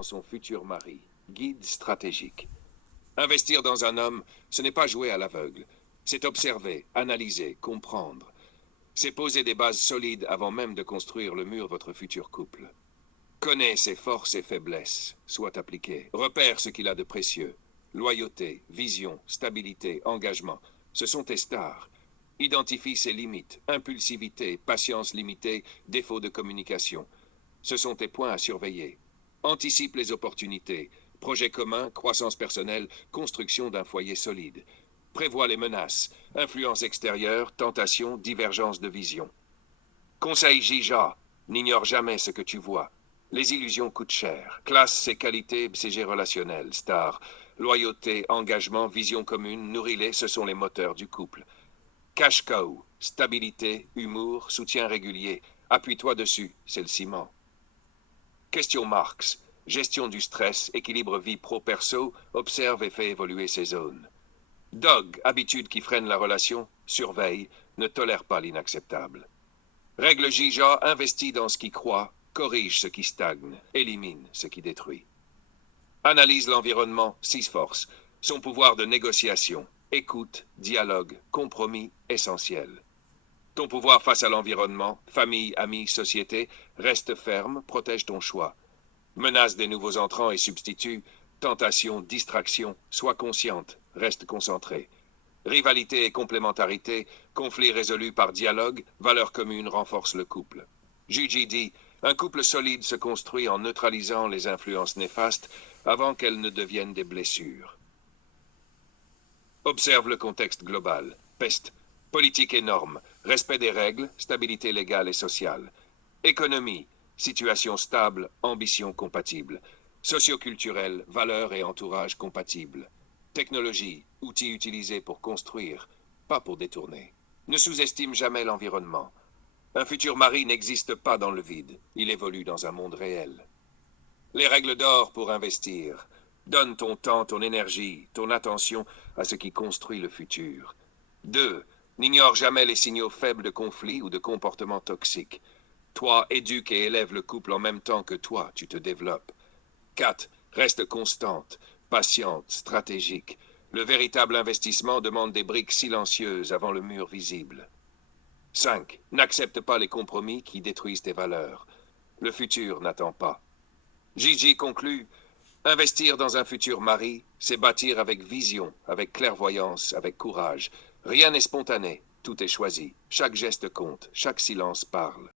dans son futur mari. Guide stratégique. Investir dans un homme, ce n'est pas jouer à l'aveugle. C'est observer, analyser, comprendre. C'est poser des bases solides avant même de construire le mur de votre futur couple. Connais ses forces et faiblesses, soit appliqué. Repère ce qu'il a de précieux. Loyauté, vision, stabilité, engagement. Ce sont tes stars. Identifie ses limites, impulsivité, patience limitée, défaut de communication. Ce sont tes points à surveiller. Anticipe les opportunités. Projet commun, croissance personnelle, construction d'un foyer solide. Prévois les menaces, influence extérieure, tentation, divergence de vision. Conseil Jija, n'ignore jamais ce que tu vois. Les illusions coûtent cher. Classe ses qualités BCG relationnelles, star. Loyauté, engagement, vision commune, nourris-les, ce sont les moteurs du couple. Cash cow, stabilité, humour, soutien régulier. Appuie-toi dessus, c'est le ciment. Question Marx. Gestion du stress, équilibre vie pro-perso, observe et fait évoluer ses zones. Dog, habitude qui freine la relation, surveille, ne tolère pas l'inacceptable. Règle Jija, investit dans ce qui croit, corrige ce qui stagne, élimine ce qui détruit. Analyse l'environnement, 6 forces, son pouvoir de négociation, écoute, dialogue, compromis, essentiel. Ton pouvoir face à l'environnement, famille, amis, société, reste ferme, protège ton choix. Menace des nouveaux entrants et substituts, tentation, distraction, sois consciente, reste concentré. Rivalité et complémentarité, conflit résolu par dialogue, valeurs communes renforcent le couple. Gigi dit, un couple solide se construit en neutralisant les influences néfastes avant qu'elles ne deviennent des blessures. Observe le contexte global. Peste, politique et normes, respect des règles, stabilité légale et sociale. Économie, situation stable, ambition compatible. Socioculturelle, valeurs et entourage compatibles. Technologie, outils utilisés pour construire, pas pour détourner. Ne sous-estime jamais l'environnement. Un futur mari n'existe pas dans le vide, il évolue dans un monde réel. Les règles d'or pour investir. Donne ton temps, ton énergie, ton attention à ce qui construit le futur. 2. N'ignore jamais les signaux faibles de conflit ou de comportements toxiques. Toi, éduque et élève le couple en même temps que toi, tu te développes. 4. Reste constante, patiente, stratégique. Le véritable investissement demande des briques silencieuses avant le mur visible. 5. N'accepte pas les compromis qui détruisent tes valeurs. Le futur n'attend pas. Gigi conclut, investir dans un futur mari, c'est bâtir avec vision, avec clairvoyance, avec courage. Rien n'est spontané, tout est choisi. Chaque geste compte, chaque silence parle.